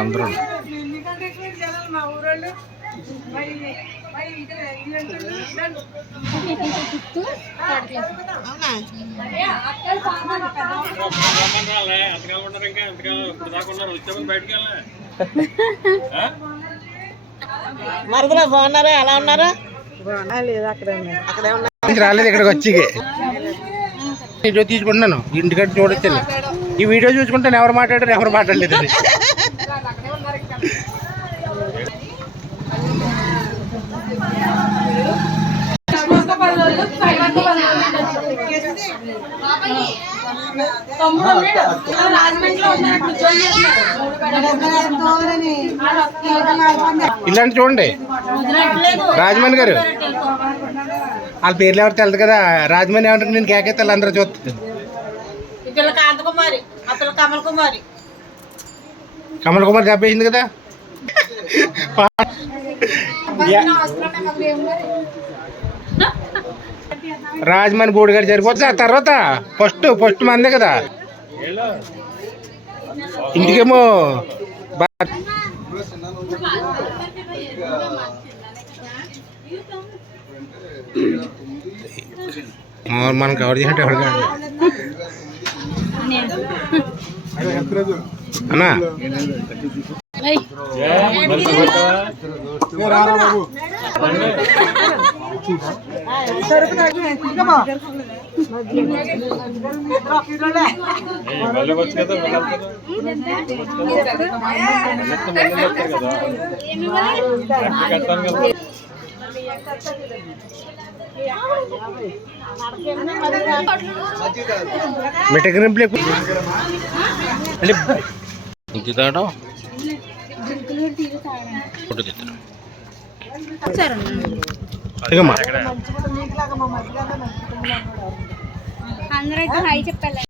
అందరూ మరదలా బాగున్నారా? ఎలా ఉన్నారా? రాలేదు ఇక్కడికి వచ్చి వీడియో తీసుకుంటున్నాను. ఇంటికంటే చూడొచ్చాను. ఈ వీడియో చూసుకుంటాను ఎవరు మాట్లాడారు ఎవరు మాట్లాడలేదు. ఇలాంటి చూడండి రాజమణి గారు వాళ్ళ పేర్లు ఎవరు తెలదు కదా. రాజమణి ఏమంటారు నేను కేకైతే అందరూ చూస్తారు. కమల్ కుమార్ దెబ్బేసింది కదా. రాజమణి బోర్డు గారు సరిపోతుంది. ఆ తర్వాత ఫస్ట్ మందే కదా. ఇంటికేమో మనం కవర్ చేసినట్టు ఎవరు కాదు అన్నా. మెటగ్రింప్లే అంటే ఇంటి తాగడం ఫోటో తీస్తాను. అందరూ అయితే హాయ్ చెప్పాలి.